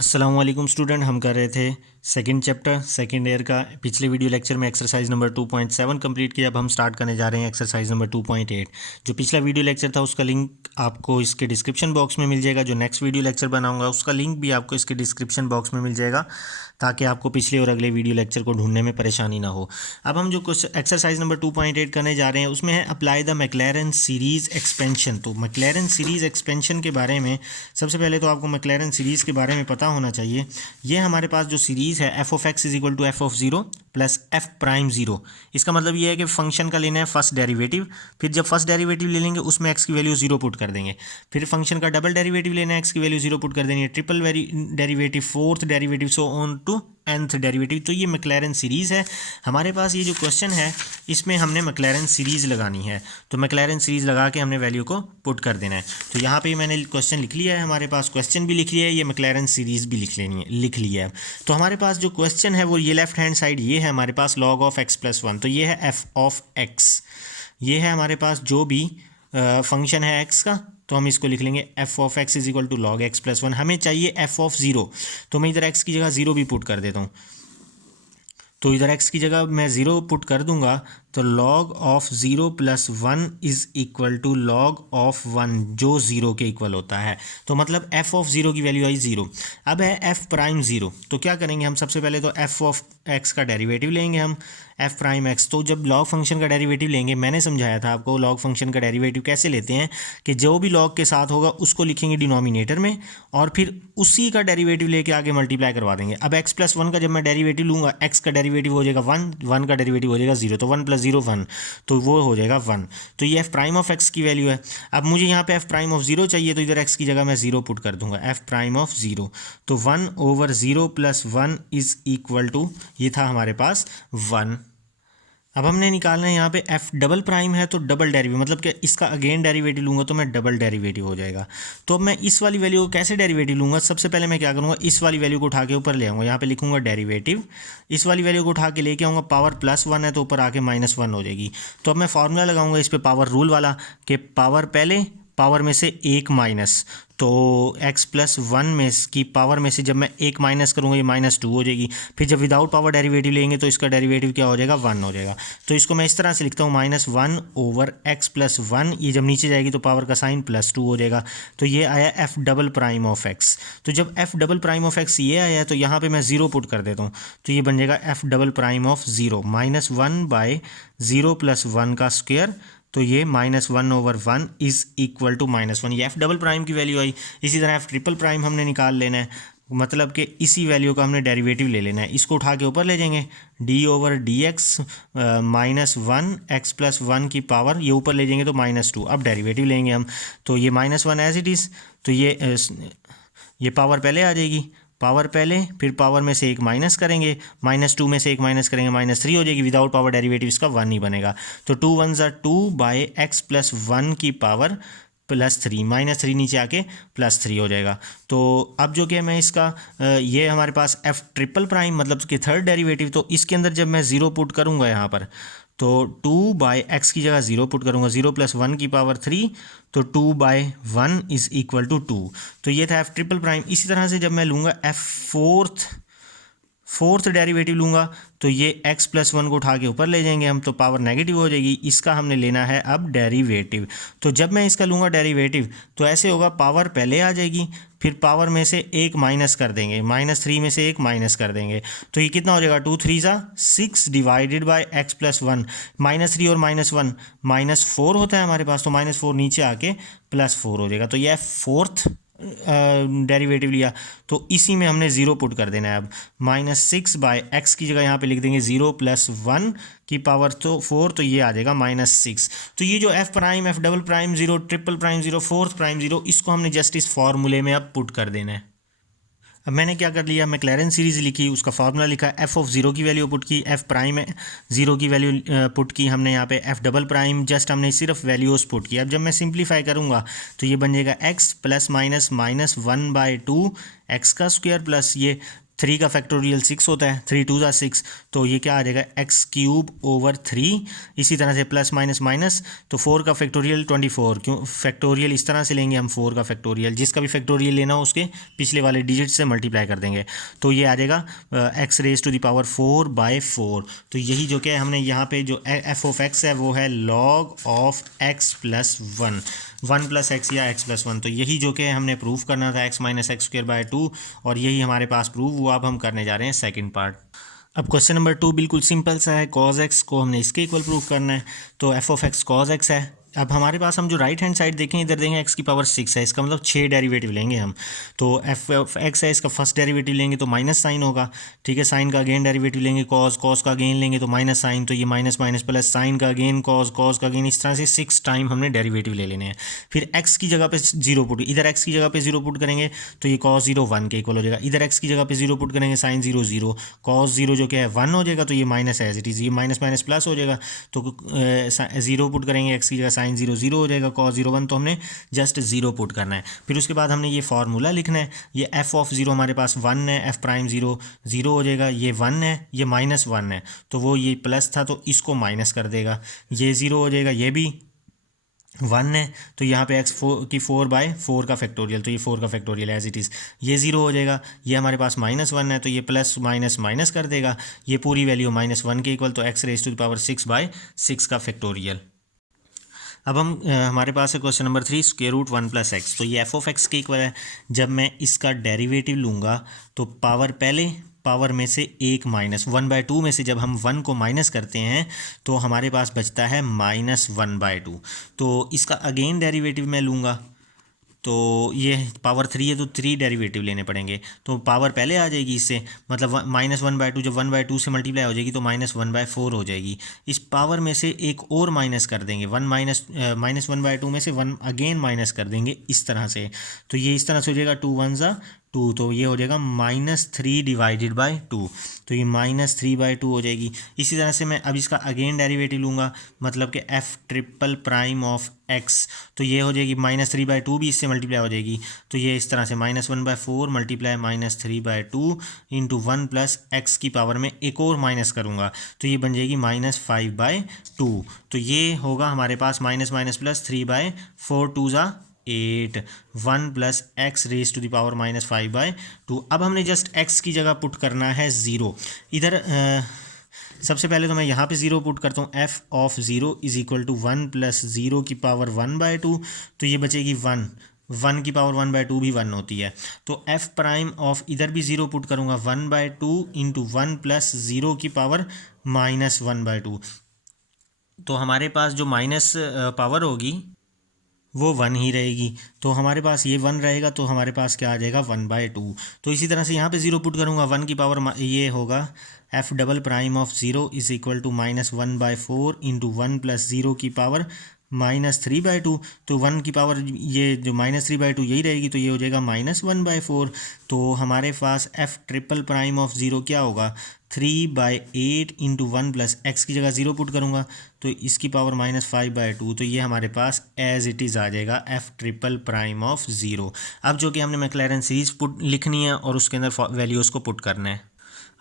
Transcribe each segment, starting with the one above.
अस्सलाम वालेकुम स्टूडेंट, हम कर रहे थे सेकंड चैप्टर सेकंड ईयर का। पिछले वीडियो लेक्चर में एक्सरसाइज नंबर 2.7 कंप्लीट किया। अब हम स्टार्ट करने जा रहे हैं एक्सरसाइज नंबर 2.8। जो पिछला वीडियो लेक्चर था उसका लिंक आपको इसके डिस्क्रिप्शन बॉक्स में मिल जाएगा। जो नेक्स्ट वीडियो लेक्चर बनाऊंगा उसका लिंक भी आपको इसके डिस्क्रिप्शन बॉक्स में मिल जाएगा, ताकि आपको पिछले और अगले वीडियो लेक्चर को ढूंढने में परेशानी ना हो। अब हम जो कुछ एक्सरसाइज नंबर 2.8 करने जा रहे हैं उसमें है अप्लाई द मैक्लैरेन सीरीज़ एक्सपेंशन। तो मैक्लैरेन सीरीज़ एक्सपेंशन के बारे में सबसे पहले तो आपको मैक्लैरेन सीरीज़ के बारे में पता होना चाहिए। ये हमारे पास जो सीरीज़ है F of X is equal to F of zero plus F prime zero. इसका मतलब ये है कि फंक्शन का लेना है फर्स्ट डेरिवेटिव, फिर जब फर्स्ट डेरिवेटिव ले लेंगे उसमें एक्स की वैल्यू जीरो पुट कर देंगे, फिर फंक्शन का डबल डेरिवेटिव लेना है, एक्स की वैल्यू जीरो पुट कर देनी है, triple derivative, fourth derivative, so on to nth derivative. तो ये मैक्लैरेन सीरीज़ है हमारे पास। ये जो क्वेश्चन है इसमें हमने मैक्लैरेन सीरीज़ लगानी है, तो मैक्लैरेन सीरीज़ लगा के हमने वैल्यू को पुट कर देना है। तो यहाँ पे मैंने क्वेश्चन लिख लिया है, हमारे पास क्वेश्चन भी लिख लिया है, ये मैक्लैरेन सीरीज़ भी लिख लिया है। तो हमारे पास जो क्वेश्चन है वो ये लेफ्ट हैंड साइड ये है हमारे पास log of x plus one. तो ये है एफ ऑफ एक्स, ये है हमारे पास जो भी फंक्शन है एक्स का, तो हम इसको लिख लेंगे F of X is equal to log X plus one. हमें चाहिए एफ ऑफ ज़ीरो, तो मैं इधर एक्स की जगह ज़ीरो भी पुट कर देता हूँ। तो इधर x की जगह मैं ज़ीरो पुट कर दूंगा, तो log of zero plus one is equal to log of one, जो ज़ीरो के इक्वल होता है। तो मतलब f ऑफ ज़ीरो की वैल्यू आई ज़ीरो। अब है f प्राइम ज़ीरो, तो क्या करेंगे हम सबसे पहले तो f ऑफ x का डेरिवेटिव लेंगे हम, f प्राइम x। तो जब log फंक्शन का डेरिवेटिव लेंगे, मैंने समझाया था आपको log फंक्शन का डेरिवेटिव कैसे लेते हैं कि जो भी log के साथ होगा उसको लिखेंगे डिनोमिनेटर में और फिर उसी का डेरिवेटिव लेके आगे मल्टीप्लाई करवा देंगे। अब x प्लस वन का जब मैं डेरिवेटिव लूँगा, x का डेरिवेटिव हो जाएगा वन, वन का डेरिवेटिव हो जाएगा जीरो, तो वन प्लस जीरो वन, तो वो हो जाएगा वन। तो ये एफ प्राइम ऑफ एक्स की वैल्यू है। अब मुझे यहाँ पे एफ प्राइम ऑफ जीरो चाहिए, तो इधर एक्स की जगह मैं जीरो पुट कर दूंगा, एफ प्राइम ऑफ जीरो। तो one over zero plus one is equal to, ये था हमारे पास वन। अब हमने निकालना है यहाँ पे एफ डबल प्राइम है, तो डबल डेरिवेटिव मतलब कि इसका अगेन डेरिवेटिव लूँगा तो मैं डबल डेरिवेटिव हो जाएगा। तो अब मैं इस वाली वैल्यू को कैसे डेरिवेटिव लूँगा, सबसे पहले मैं क्या करूँगा, इस वाली वैल्यू को उठा के ऊपर ले आऊँगा, यहाँ पे लिखूँगा डेरिवेटिव, इस वाली वैल्यू को उठा के लेके आऊँगा, पावर प्लस वन है तो ऊपर आके माइनस वन हो जाएगी। तो अब मैं फार्मूला लगाऊंगा इस पर पावर रूल वाला, कि पावर पहले पावर में से एक माइनस, तो x प्लस वन में की पावर में से जब मैं एक माइनस करूँगा ये माइनस टू हो जाएगी। फिर जब विदाउट पावर डेरिवेटिव लेंगे तो इसका डेरिवेटिव क्या हो जाएगा, वन हो जाएगा। तो इसको मैं इस तरह से लिखता हूँ, minus one over x plus one, ये जब नीचे जाएगी तो पावर का साइन प्लस टू हो जाएगा। तो ये आया F double prime of x. तो जब F double prime of x ये आया तो यहाँ पर मैं ज़ीरो पुट कर देता हूँ, तो ये बन जाएगा F double prime of zero, minus one by zero plus one का स्क्वायर, तो ये minus one over one is equal to minus one. ये एफ डबल प्राइम की वैल्यू आई। इसी तरह एफ ट्रिपल प्राइम हमने निकाल लेना है, मतलब कि इसी वैल्यू का हमने डेरिवेटिव ले लेना है, इसको उठा के ऊपर ले जाएंगे, D over D x minus one x plus one की पावर, ये ऊपर ले जाएंगे तो माइनस टू। अब डेरिवेटिव लेंगे हम, तो ये minus one as it is, तो ये पावर पहले आ जाएगी, पावर पहले, फिर पावर में से एक माइनस करेंगे, माइनस टू में से एक माइनस करेंगे, माइनस थ्री हो जाएगी, विदाउट पावर डेरिवेटिव इसका वन ही बनेगा। तो टू वन ज़ा two by x plus one की power plus three, minus three नीचे आके प्लस थ्री हो जाएगा। तो अब जो कि मैं इसका ये हमारे पास एफ ट्रिपल प्राइम मतलब कि थर्ड डेरिवेटिव, तो इसके अंदर जब मैं ज़ीरो पुट करूँगा यहाँ पर, तो टू बाय एक्स की जगह ज़ीरो पुट करूँगा, ज़ीरो प्लस वन की पावर थ्री, तो two by one is equal to two. तो ये था एफ ट्रिपल प्राइम। इसी तरह से जब मैं लूँगा एफ फोर्थ डेरिवेटिव लूँगा, तो ये x प्लस वन को उठा के ऊपर ले जाएंगे हम, तो पावर नेगेटिव हो जाएगी, इसका हमने लेना है अब डेरिवेटिव। तो जब मैं इसका लूँगा डेरिवेटिव तो ऐसे होगा, पावर पहले आ जाएगी, फिर पावर में से एक माइनस कर देंगे, माइनस थ्री में से एक माइनस कर देंगे, तो ये कितना हो जाएगा, टू थ्री ज़ा six divided by x plus one, minus three और माइनस वन माइनस फोर होता है हमारे पास, तो माइनस फोर नीचे आके प्लस फोर हो जाएगा। तो यह फोर्थ डेरिवेटिव लिया, तो इसी में हमने ज़ीरो पुट कर देना है। अब माइनस सिक्स बाय एक्स की जगह यहाँ पे लिख देंगे ज़ीरो प्लस वन की पावर तो फोर, तो ये आ जाएगा माइनस सिक्स। तो ये जो F prime, F double prime zero, triple prime zero, fourth prime zero, इसको हमने जस्ट इस फॉर्मूले में अब पुट कर देना है। अब मैंने क्या कर लिया, मैक्लैरेन सीरीज़ लिखी, उसका फार्मूला लिखा, एफ ऑफ ज़ीरो की वैल्यू पुट की, एफ प्राइम ज़ीरो की वैल्यू पुट की हमने यहाँ पे, एफ डबल प्राइम जस्ट हमने सिर्फ वैल्यूज़ पुट की। अब जब मैं सिंप्लीफाई करूँगा तो ये बन जाएगा x plus minus minus one by two x का स्क्वायर प्लस ये 3 का फैक्टोरियल 6 होता है, 3 2 ज़ा 6, तो ये क्या आ जाएगा एक्स क्यूब ओवर 3। इसी तरह से प्लस माइनस माइनस, तो 4 का फैक्टोरियल 24, क्यों फैक्टोरियल इस तरह से लेंगे हम, 4 का फैक्टोरियल, जिसका भी फैक्टोरियल लेना हो उसके पिछले वाले डिजिट से मल्टीप्लाई कर देंगे, तो ये आ जाएगा X raise to the power 4/4। तो यही जो कि हमने यहाँ पे जो एफ ऑफ एक्स है वो है log of x plus 1 plus x या एक्स प्लस 1। तो यही जो कि हमने प्रूव करना था, x minus x square by 2, और यही हमारे पास प्रूव हुआ। अब हम करने जा रहे हैं सेकंड पार्ट। अब क्वेश्चन नंबर 2 बिल्कुल सिंपल सा है, कॉज एक्स को हमने इसके इक्वल प्रूव करना है, तो f of x cos x है। अब हमारे पास हम जो राइट हैंड साइड देखें, इधर देखें एक्स की पावर 6 है, इसका मतलब 6 डेरिवेटिव लेंगे हम, तो एफ ऑफ एक्स है, इसका फर्स्ट डेरिवेटिव लेंगे तो माइनस साइन होगा, ठीक है। साइन का अगेन डेरिवेटिव लेंगे, कॉस का अगेन लेंगे तो माइनस साइन, तो ये माइनस माइनस प्लस, साइन का अगेन कॉस का अगेन, इस तरह से 6 टाइम हमने डेरिवेटिव ले लेने हैं। फिर एक्स की जगह पे 0 पुट, इधर एक्स की जगह पे 0 पुट करेंगे तो ये कॉस 0 1 के इक्वल हो जाएगा। इधर एक्स की जगह पे 0 पुट करेंगे, साइन 0 0, कॉस 0 जो क्या है 1 हो जाएगा, तो ये माइनस एज इट इज़, ये माइनस माइनस प्लस हो जाएगा, तो 0 पुट करेंगे एक्स की जगह, साइन 0 0 हो जाएगा, कॉस 0 1, तो हमने जस्ट 0 पुट करना है। फिर उसके बाद हमने ये फार्मूला लिखना है, ये एफ ऑफ 0 हमारे पास 1 है, एफ प्राइम 0 0 हो जाएगा, ये 1 है, ये माइनस 1 है, तो वो ये प्लस था तो इसको माइनस कर देगा, ये 0 हो जाएगा, ये भी 1 है, तो यहाँ पे एक्स 4/4 का फैक्टोरियल, तो ये 4 का फैक्टोरियल एज इट इज़, ये 0 हो जाएगा, ये हमारे पास -1 है, तो ये प्लस माइनस माइनस कर देगा, ये पूरी वैल्यू -1 के इक्वल, तो X raise to the power 6/6 का फैक्टोरियल। अब हम हमारे पास है question number 3, square root 1 plus X, तो ये एफ ऑफ एक्स के इक्वल है। जब मैं इसका डेरिवेटिव लूँगा तो पावर पहले पावर में से एक माइनस 1/2 में से जब हम 1 को माइनस करते हैं तो हमारे पास बचता है -1/2। तो इसका अगेन डेरिवेटिव मैं लूँगा, तो ये पावर 3 है तो 3 डेरिवेटिव लेने पड़ेंगे, तो पावर पहले आ जाएगी इससे, मतलब -1/2 जब 1/2 से मल्टीप्लाई हो जाएगी तो -1/4 हो जाएगी। इस पावर में से एक और माइनस कर देंगे, -1/2 में से 1 अगेन माइनस कर देंगे इस तरह से, तो ये इस तरह से हो जाएगा 2 1 ज़ा 2, तो ये हो जाएगा -3 डिवाइडेड बाई 2, तो ये -3/2 हो जाएगी। इसी तरह से मैं अब इसका अगेन डेरिवेटिव लूँगा, मतलब कि F triple prime of x, तो ये हो जाएगी -3/2 भी इससे मल्टीप्लाई हो जाएगी, तो ये इस तरह से -1/4 मल्टीप्लाई -3/2 इंटू 1 प्लस एक्स की पावर में एक और माइनस करूँगा, तो ये बन जाएगी -5/2, तो ये होगा हमारे पास माइनस माइनस प्लस 3/4 2 ज़ा 8 1 plus X raise to the power -5/2। अब हमने जस्ट एक्स की जगह पुट करना है 0 इधर। सबसे पहले तो मैं यहाँ पे 0 पुट करता हूँ, F of 0 is equal to 1 plus 0 की पावर 1/2, तो ये बचेगी 1 की पावर 1/2 भी 1 होती है, तो एफ प्राइम ऑफ इधर भी 0 पुट करूँगा 1/2 इंटू 1 प्लस 0 की पावर -1/2, तो हमारे पास जो माइनस पावर होगी वो 1 ही रहेगी, तो हमारे पास ये 1 रहेगा, तो हमारे पास क्या आ जाएगा 1/2। तो इसी तरह से यहाँ पे 0 पुट करूँगा, 1 की पावर ये होगा F double prime of 0 is equal to -1/4 into 1 plus 0 की पावर -3/2, तो 1 की पावर ये जो -3/2 यही रहेगी, तो ये हो जाएगा -1/4। तो हमारे पास एफ ट्रिपल प्राइम ऑफ 0 क्या होगा 3/8 इंटू 1 प्लस एक्स की जगह 0 पुट करूँगा, तो इसकी पावर -5/2, तो ये हमारे पास एज इट इज़ आ जाएगा एफ ट्रिपल प्राइम ऑफ 0। अब जो कि हमने मैक्लैरन सीरीज़ पुट लिखनी है और उसके अंदर वैल्यूज़ को पुट करना है।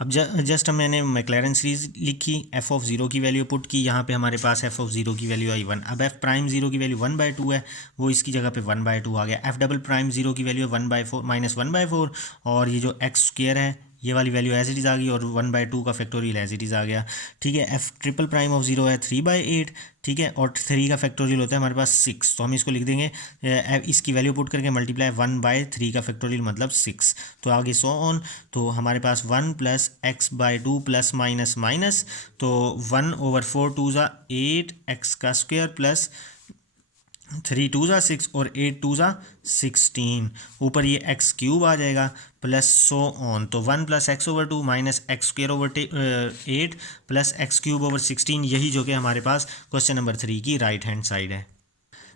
अब जस्ट मैंने मैक्लैरन सीरीज़ लिखी, एफ ऑफ 0 की वैल्यू पुट की, यहाँ पे हमारे पास एफ ऑफ 0 की वैल्यू आई 1। अब एफ प्राइम 0 की वैल्यू 1/2 है, वो इसकी जगह पे 1/2 आ गया। एफ डबल प्राइम 0 की वैल्यू 1/4 -1/4, और ये जो एक्स स्क्वायर है ये वाली वैल्यू एज इट इज़ आ गई, और 1/2 का फैक्टोरियल एज इट इज़ आ गया, ठीक है। एफ ट्रिपल प्राइम ऑफ 0 है 3/8, ठीक है, और 3 का फैक्टोरियल होता है हमारे पास 6, तो हम इसको लिख देंगे इसकी वैल्यू पुट करके मल्टीप्लाई 1/3 का फैक्टोरियल मतलब 6, तो आगे सो ऑन, तो हमारे पास 1 plus x/2 plus minus minus, तो 1/4 2 ज़ा 8 एक्स का स्क्वायर प्लस 3 2 ज़ा 6 और 8 2 ज़ा 16, ऊपर ये एक्स क्यूब आ जाएगा प्लस सो ऑन, तो 1 plus x/2 minus x square over 8 plus x cube over 16, यही जो कि हमारे पास क्वेश्चन नंबर 3 की राइट हैंड साइड है।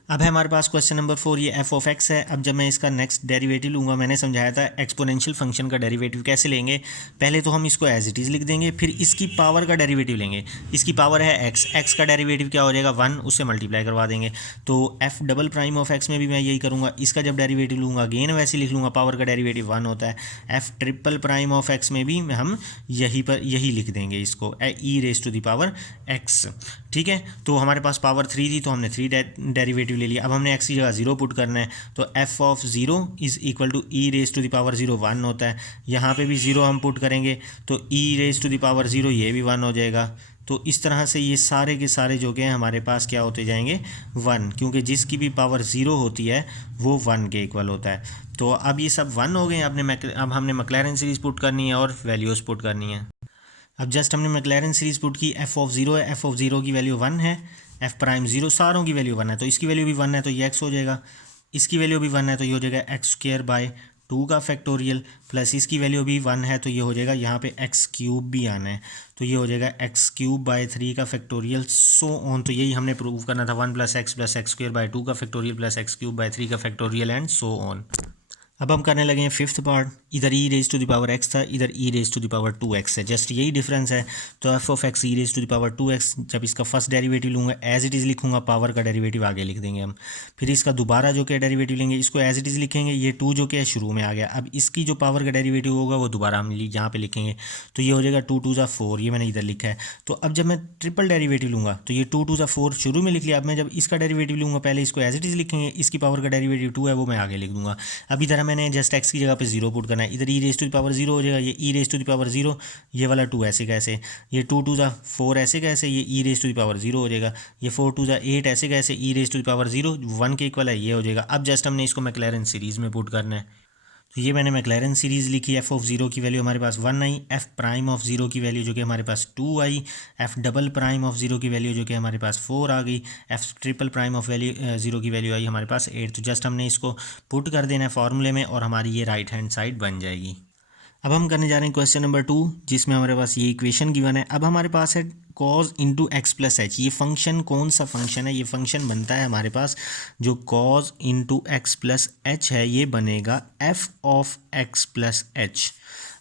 अब है हमारे पास क्वेश्चन नंबर 4, ये एफ ऑफ एक्स है। अब जब मैं इसका नेक्स्ट डेरिवेटिव लूँगा, मैंने समझाया था एक्सपोनेंशियल फंक्शन का डेरिवेटिव कैसे लेंगे। पहले तो हम इसको एज इट इज़ लिख देंगे, फिर इसकी पावर का डेरिवेटिव लेंगे। इसकी पावर है एक्स, एक्स का डेरिवेटिव क्या हो जाएगा 1, उससे मल्टीप्लाई करवा देंगे। तो F double prime of x में भी मैं यही करूँगा, इसका जब डेरिवेटिव लूँगा अगेन वैसे लिख लूँगा, पावर का डेरिवेटिव 1 होता है। F triple prime of x में भी हम यही लिख देंगे इसको, e raise to the power x. ठीक है, तो हमारे पास पावर 3 थी तो हमने 3 डेरिवेटिव ले लिया। अब हमने एक्स की जगह 0 पुट करना है, तो f of 0 is equal to e raise to the power 0 1 होता है। यहाँ पे भी 0 हम पुट करेंगे तो ई रेज टू द पावर 0 ये भी 1 हो जाएगा। तो इस तरह से ये सारे के सारे जो के हैं हमारे पास क्या होते जाएंगे 1, क्योंकि जिसकी भी पावर 0 होती है वो 1 के इक्वल होता है। तो अब ये सब 1 हो गए। अब हमने मैक्लैरेन सीरीज़ पुट करनी है और वैल्यूज़ पुट करनी है। अब जस्ट हमने मैक्लैरेन सीरीज़ पुट की, एफ ऑफ 0 है, एफ ऑफ 0 की वैल्यू 1 है, एफ प्राइम 0 सारों की वैल्यू 1 है, तो इसकी वैल्यू भी 1 है तो ये एक्स हो जाएगा। इसकी वैल्यू भी 1 है तो ये हो जाएगा एक्स स्क्वायर बाय 2 का फैक्टोरियल, प्लस इसकी वैल्यू भी 1 है तो ये हो जाएगा, यहाँ पे एक्स क्यूब भी आना है तो ये हो जाएगा एक्स क्यूब बाय 3 का फैक्टोरियल, सो ऑन। तो यही हमने प्रूव करना था, 1 + x स्क्वायर बाय 2 का factorial plus x cube by 3 का फैक्टोरियल एंड सो ऑन। अब हम करने लगे हैं फिफ्थ पार्ट। इधर e raise to the power x था, इधर e raise to the power 2x है, जस्ट यही डिफरेंस है। तो f of x e raise to the power 2x, जब इसका फर्स्ट डेरिवेटिव लूँगा एज इट इज़ लिखूँगा, पावर का डेरिवेटिव आगे लिख देंगे हम। फिर इसका दोबारा जो क्या डेरिवेटिव लेंगे, इसको एज इट इज़ लिखेंगे, ये 2 जो क्या शुरू में आ गया। अब इसकी जो पावर का डेरिवेटिव होगा वो दोबारा हम यहाँ पे लिखेंगे, तो ये हो जाएगा 2 × 2 = 4, ये मैंने इधर लिखा है। तो अब जब मैं ट्रिपल डेरिवेटिव लूँगा तो ये 2 × 2 = 4 शुरू में लिख लिया। अब मैं जब इसका डेरिवेटिव लूँगा, पहले इसको एज इट इज़ लिखेंगे, इसकी पावर का डेरिवेटिव 2 है वो मैं आगे लिख दूँगा। अब इधर मैंने जस्ट एक्स की जगह पे 0 पुट करना है, इधर e raise to the power 0 हो जाएगा, ये ई रेज टू द पावर 0, ये वाला 2 ऐसे कैसे, ये 2 × 2 = 4 ऐसे कैसे, ये ई रेज टू द पावर 0 हो जाएगा, ये 4 × 2 = 8 ऐसे कैसे, ई रेज टू द पावर 0 1 के इक्वल है, ये हो जाएगा। अब जस्ट हमने इसको मैक्लैरेन सीरीज़ में पुट करना है, तो ये मैंने मैक्लैरेन सीरीज़ लिखी। एफ ऑफ 0 की वैल्यू हमारे पास 1 आई, एफ प्राइम ऑफ 0 की वैल्यू जो कि हमारे पास 2 आई, एफ डबल प्राइम ऑफ 0 की वैल्यू जो कि हमारे पास 4 आ गई, F triple prime of value 0 की वैल्यू आई हमारे पास 8। तो जस्ट हमने इसको पुट कर देना है फॉर्मूले में और हमारी ये राइट हैंड साइड बन जाएगी। अब हम करने जा रहे हैं क्वेश्चन नंबर 2, जिसमें हमारे पास ये इक्वेशन गिवन है। अब हमारे पास है cos into x plus H. ये फंक्शन कौन सा फंक्शन है, ये फंक्शन बनता है हमारे पास जो cos into x plus h है, ये बनेगा f of x plus h.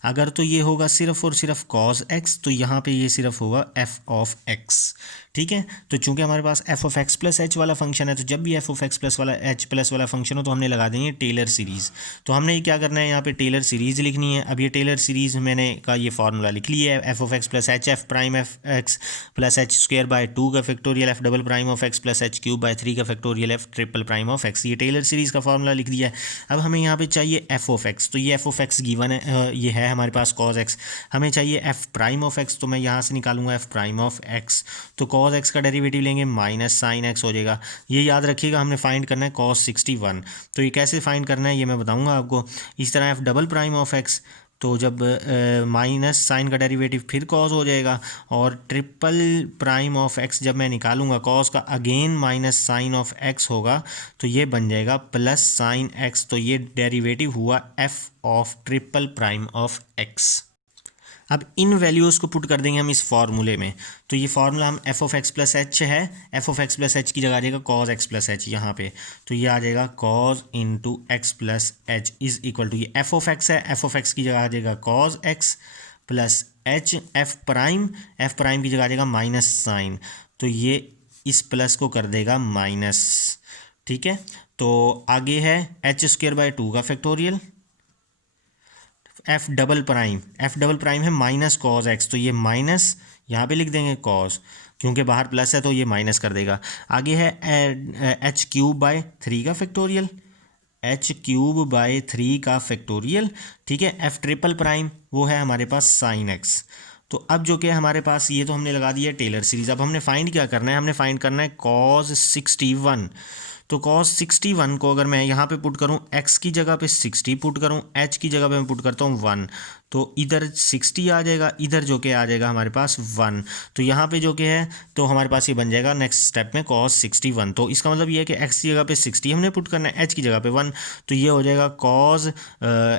अगर तो ये होगा सिर्फ और सिर्फ cos x, तो यहाँ पे ये सिर्फ होगा f ऑफ x। ठीक है, तो चूंकि हमारे पास f of x plus H वाला फंक्शन है, तो जब भी f ऑफ एक्स प्लस वाला एच प्लस वाला फंक्शन हो तो हमने लगा देंगे टेलर सीरीज़। तो हमने ये क्या करना है, यहाँ पे टेलर सीरीज़ लिखनी है। अब ये टेलर सीरीज़ मैंने का ये फार्मूला लिख लिया है, f of x plus h, f prime F x plus H square by 2 का factorial, F double prime of x plus H cube by 3 का factorial, F triple prime of x. ये Taylor series का formula लिख दिया है। अब हमें यहाँ पे चाहिए f ऑफ एक्स, तो ये f ऑफ एक्स गिवन है, ये है हमारे पास cos x। हमें चाहिए f प्राइम ऑफ x, तो मैं यहाँ से निकालूंगा f प्राइम ऑफ x, तो cos x का डेरिवेटिव लेंगे माइनस साइन x हो जाएगा। ये याद रखिएगा, हमने फाइंड करना है cos 61। तो ये कैसे फाइंड करना है ये मैं बताऊंगा आपको। इस तरह f double prime of x, तो जब माइनस साइन का डेरिवेटिव फिर कॉस हो जाएगा, और ट्रिपल प्राइम ऑफ एक्स जब मैं निकालूंगा कॉस का, again minus sine of x होगा, तो ये बन जाएगा प्लस साइन एक्स। तो ये डेरिवेटिव हुआ F of triple prime of x. अब इन वैल्यूज़ को पुट कर देंगे हम इस फार्मूले में। तो ये फार्मूला हम f of x plus h है, F of x plus h की जगह आ जाएगा कॉज एक्स प्लस एच यहाँ पे, तो ये आ जाएगा cos into x plus h is equal to, ये एफ ऑफ एक्स है, एफ ऑफ एक्स की जगह आ जाएगा cos x plus h, f prime की जगह आ जाएगा माइनस साइन, तो ये इस प्लस को कर देगा माइनस। ठीक है, तो आगे है एच स्क्वायर बाय 2 का फैक्टोरियल, एफ डबल प्राइम है माइनस कॉज एक्स, तो ये माइनस यहाँ पे लिख देंगे कॉज, क्योंकि बाहर प्लस है तो ये माइनस कर देगा। आगे है एच क्यूब बाय 3 का फैक्टोरियल, एच क्यूब बाय 3 का फैक्टोरियल। ठीक है, एफ ट्रिपल प्राइम वो है हमारे पास साइन एक्स। तो अब जो कि हमारे पास ये तो हमने लगा दिया टेलर सीरीज। अब हमने फाइंड क्या करना है, हमने फाइंड करना है कॉज 61। तो cos 61 को अगर मैं यहाँ पे पुट करूँ, x की जगह पे 60 पुट करूँ, h की जगह पे मैं पुट करता हूँ 1, तो इधर 60 आ जाएगा, इधर जो कि आ जाएगा हमारे पास 1, तो यहाँ पे जो कि है तो हमारे पास ये बन जाएगा नेक्स्ट स्टेप में cos 61। तो इसका मतलब ये है कि x की जगह पे 60 हमने पुट करना है, h की जगह पे 1, तो ये हो जाएगा cos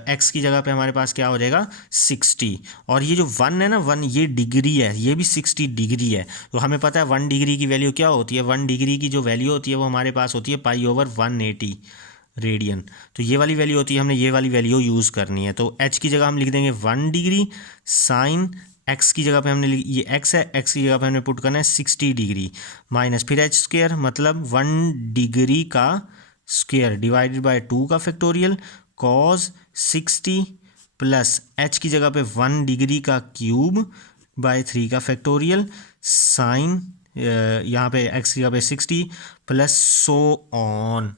x की जगह पे हमारे पास क्या हो जाएगा 60, और ये जो 1 है ना 1, ये डिग्री है, ये भी 60 डिग्री है। तो हमें पता है 1 डिग्री की वैल्यू क्या होती है, 1 डिग्री की जो वैल्यू होती है वो हमारे पास होती है पाई ओवर 180 रेडियन। तो ये वाली वैल्यू होती है, हमने ये वाली वैल्यू यूज़ करनी है। तो एच की जगह हम लिख देंगे 1 डिग्री, साइन एक्स की जगह पे हमने ये एक्स है, एक्स की जगह पे हमने पुट करना है 60 डिग्री, माइनस फिर एच स्क्वेयर मतलब 1 डिग्री का स्क्वेयर डिवाइडेड बाय 2 का फैक्टोरियल, कॉस 60 प्लस एच की जगह पे 1 डिग्री का क्यूब बाय 3 का फैक्टोरियल, साइन यहाँ पे एक्स की जगह पे 60 प्लस सो ऑन।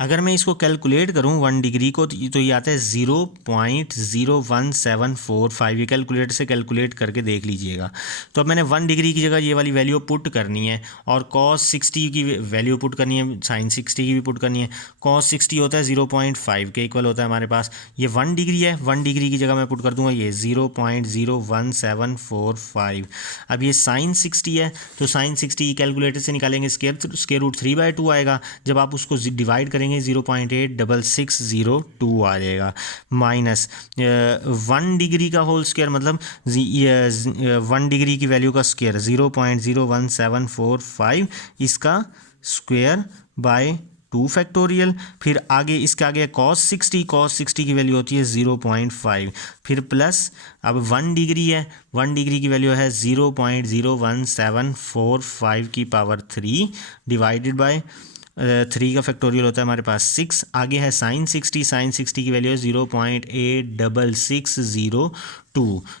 अगर मैं इसको कैलकुलेट करूँ 1 डिग्री को तो ये आता है 0.01745। ये कैलकुलेटर से कैलकुलेट करके देख लीजिएगा। तो अब मैंने 1 डिग्री की जगह ये वाली वैल्यू पुट करनी है और cos 60 की वैल्यू पुट करनी है, sin 60 की भी पुट करनी है। cos 60 होता है 0.5 के इक्वल होता है हमारे पास। ये 1 डिग्री है, 1 डिग्री की जगह मैं पुट कर दूंगा ये 0.01745। अब ये sin 60 है तो sin 60 कैलकुलेटर से निकालेंगे स्क्वायर रूट 3/2 आएगा। जब आप उसको डिवाइड करेंगे 0.86602 आ जाएगा, माइनस 1 डिग्री का होल स्क्वायर मतलब 1 डिग्री की वैल्यू का स्क्वायर 0.01745 इसका स्क्वायर बाय 2 फैक्टोरियल, फिर आगे इसके आगे cos 60 की वैल्यू होती है 0.5, फिर प्लस अब 1 डिग्री है, 1 डिग्री की वैल्यू है 0.01745 की पावर 3 डिवाइडेड बाय 3 का फैक्टोरियल होता है हमारे पास 6। आगे है साइन 60 की वैल्यू है 0.86602।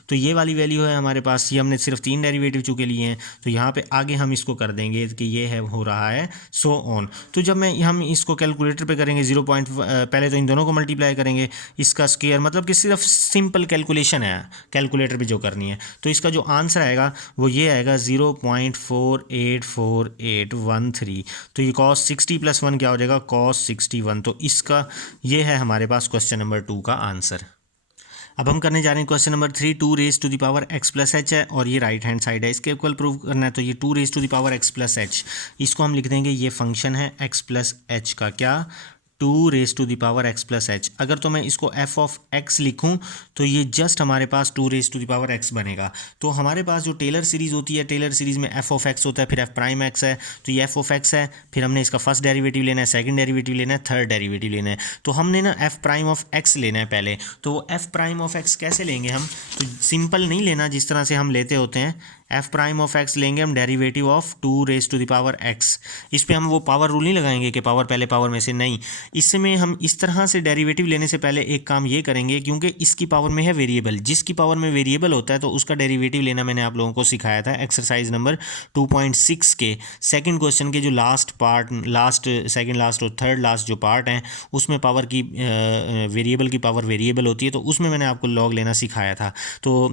तो ये वाली वैल्यू है हमारे पास। ये हमने सिर्फ 3 डेरिवेटिव चूँकि लिए हैं तो यहाँ पे आगे हम इसको कर देंगे कि ये है हो रहा है सो ऑन। तो जब हम इसको कैलकुलेटर पे करेंगे पहले तो इन दोनों को मल्टीप्लाई करेंगे, इसका स्क्वायर मतलब कि सिर्फ सिंपल कैलकुलेशन है कैलकुलेटर पे जो करनी है। तो इसका जो आंसर आएगा वो ये आएगा 0.484813। तो ये cos 60 + 1 क्या हो जाएगा cos 61। तो इसका ये है हमारे पास क्वेश्चन नंबर 2 का आंसर। अब हम करने जा रहे हैं question number 3। 2 raise to the power x plus h है और ये राइट हैंड साइड है, इसके इक्वल प्रूव करना है। तो ये 2 raise to the power x plus h, इसको हम लिख देंगे ये फंक्शन है x प्लस एच का, क्या 2 raise to the power x plus h. अगर तो मैं इसको f ऑफ x लिखूं तो ये जस्ट हमारे पास 2 raise to the power x बनेगा। तो हमारे पास जो टेलर सीरीज़ होती है, टेलर सीरीज़ में f ऑफ x होता है, फिर f प्राइम x है, तो ये f ऑफ x है, फिर हमने इसका फर्स्ट डेरिवेटिव लेना है, सेकंड डेरिवेटिव लेना है, थर्ड डेरिवेटिव लेना है। तो हमने ना f प्राइम ऑफ x लेना है पहले। तो वो f प्राइम ऑफ x कैसे लेंगे हम, तो सिंपल नहीं लेना जिस तरह से हम लेते होते हैं। f प्राइम ऑफ x लेंगे हम derivative of 2 raise to the power x। इस पे हम वो पावर रूल नहीं लगाएंगे कि पावर पहले पावर में से, नहीं। इसमें हम इस तरह से डेरिवेटिव लेने से पहले एक काम ये करेंगे, क्योंकि इसकी पावर में है वेरिएबल, जिसकी पावर में वेरिएबल होता है तो उसका डेरिवेटिव लेना मैंने आप लोगों को सिखाया था एक्सरसाइज नंबर 2.6 के सेकंड क्वेश्चन के जो सेकंड लास्ट और थर्ड लास्ट जो पार्ट हैं उसमें पावर की वेरिएबल की पावर वेरिएबल होती है, तो उसमें मैंने आपको लॉग लेना सिखाया था। तो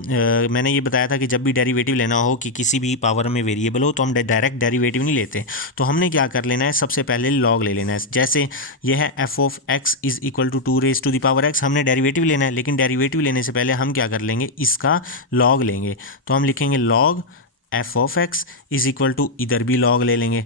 मैंने ये बताया था कि जब भी डेरिवेटिव लेना हो कि किसी भी पावर में वेरिएबल हो तो हम डायरेक्ट डेरिवेटिव नहीं लेते। तो हमने क्या कर लेना है, सबसे पहले लॉग ले लेना है। जैसे ये है f of x is equal to 2 raise to the power x, हमने डेरिवेटिव लेना है, लेकिन डेरिवेटिव लेने से पहले हम क्या कर लेंगे, इसका लॉग लेंगे। तो हम लिखेंगे log f of x is equal to, इधर भी लॉग ले लेंगे,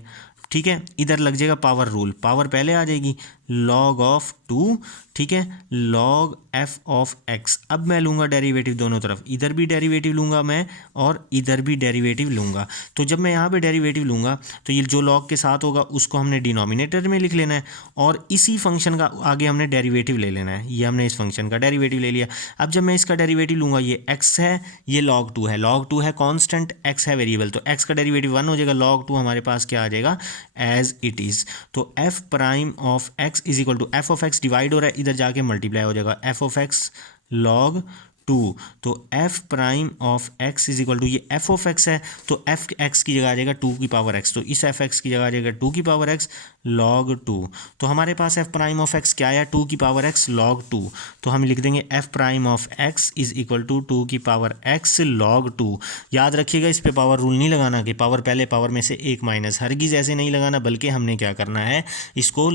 ठीक है। इधर लग जाएगा पावर रूल, पावर पहले आ जाएगी, लॉग ऑफ 2, ठीक है, लॉग f ऑफ x। अब मैं लूँगा डेरिवेटिव दोनों तरफ, इधर भी डेरिवेटिव लूँगा मैं और इधर भी डेरिवेटिव लूँगा। तो जब मैं यहाँ पे डेरिवेटिव लूँगा तो ये जो लॉग के साथ होगा उसको हमने डिनोमिनेटर में लिख लेना है और इसी फंक्शन का आगे हमने डेरिवेटिव ले लेना है। ये हमने इस फंक्शन का डेरिवेटिव ले लिया। अब जब मैं इसका डेरिवेटिव लूँगा, ये x है, ये log 2 है, log 2 है कॉन्स्टेंट, x है वेरिएबल, तो x का डेरिवेटिव 1 हो जाएगा, log 2 हमारे पास क्या आ जाएगा एज इट इज़। तो f prime of x is equal to f of x divide हो रहा है, इधर जाके मल्टीप्लाई हो जाएगा f ऑफ x log 2। तो f prime of x is equal to, ये f ऑफ x है तो f x की जगह आ जाएगा 2 की पावर x, तो इस f x की जगह आ जाएगा 2 की पावर x log 2। तो हमारे पास f प्राइम ऑफ x क्या आया, 2 की पावर x log 2। तो हम लिख देंगे f prime of x is equal to 2 की पावर x log 2। याद रखिएगा इस पे पावर रूल नहीं लगाना कि पावर पहले पावर में से एक माइनस, हरगिज़ ऐसे नहीं लगाना, बल्कि हमने क्या करना है, इसको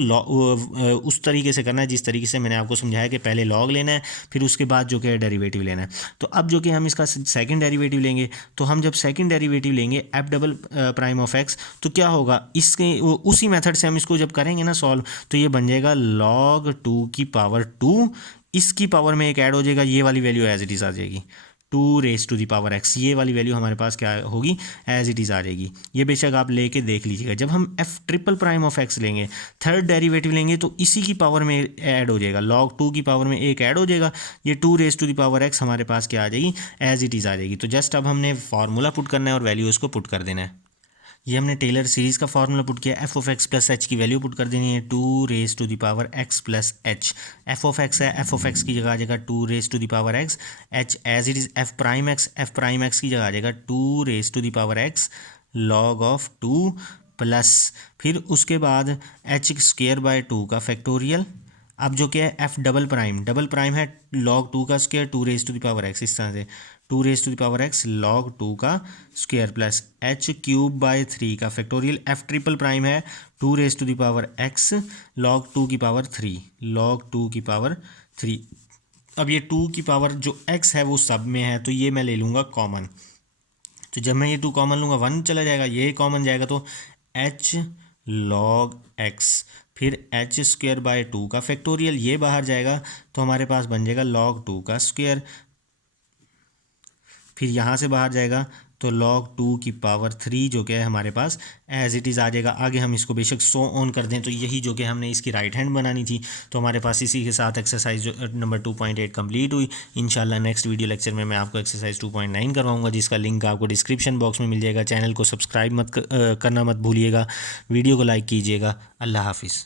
उस तरीके से करना है जिस तरीके से मैंने आपको समझाया कि पहले log लेना है फिर उसके बाद जो कि है डेरिवेटिव लेना है। तो अब जो कि हम इसका सेकंड डेरिवेटिव लेंगे, तो हम जब सेकंड डेरिवेटिव लेंगे f double prime of x, तो क्या होगा, इसके उसी मेथड से हम इसको जब करेंगे ना सॉल्व, तो ये बन जाएगा log 2 की पावर 2, इसकी पावर में एक ऐड हो जाएगा, ये वाली वैल्यू एज इट इज़ आ जाएगी, 2^x। ये वाली वैल्यू हमारे पास क्या होगी, एज इट इज़ आ जाएगी। ये बेशक आप लेके देख लीजिएगा। जब हम f'(x) लेंगे, थर्ड डेरिवेटिव लेंगे, तो इसी की पावर में ऐड हो जाएगा, log 2 की पावर में एक ऐड हो जाएगा। ये 2^x हमारे पास क्या आ जाएगी, एज इट इज़ आ जाएगी। तो जस्ट अब हमने फार्मूला पुट करना है और वैल्यू उसको पुट कर देना है। ये हमने टेलर सीरीज़ का फार्मूला पुट किया, f(x) + h की वैल्यू पुट कर देनी है 2^x + h। f(x) है, f(x) की जगह आ जाएगा 2^x, h as it is f'(x) की जगह आ जाएगा 2^x log 2 प्लस फिर उसके बाद h² का फैक्टोरियल। अब जो क्या है डबल प्राइम है log 2 का स्क्वायर 2^x, इस तरह से 2^x log 2 का स्क्वायर प्लस h³ का फैक्टोरियल। f'' है 2^x log 2 की पावर 3 अब ये 2 की पावर जो x है वो सब में है, तो ये मैं ले लूँगा कॉमन। तो जब मैं ये 2 कॉमन लूँगा 1 चला जाएगा, ये कॉमन जाएगा तो h log x, फिर h² का फैक्टोरियल, ये बाहर जाएगा तो हमारे पास बन जाएगा log 2 का स्क्वायर, फिर यहाँ से बाहर जाएगा तो log 2 की पावर 3 जो क्या है हमारे पास एज इट इज़ आ जाएगा। आगे हम इसको बेशक सो ऑन कर दें तो यही जो कि हमने इसकी राइट हैंड बनानी थी। तो हमारे पास इसी के साथ एक्सरसाइज जो नंबर 2.8 कंप्लीट हुई। इंशाल्लाह नेक्स्ट वीडियो लेक्चर में मैं आपको एक्सरसाइज 2.9 करवाऊंगा, जिसका लिंक आपको डिस्क्रिप्शन बॉक्स में मिल जाएगा। चैनल को सब्सक्राइब करना मत भूलिएगा, वीडियो को लाइक कीजिएगा। अल्लाह हाफिज़।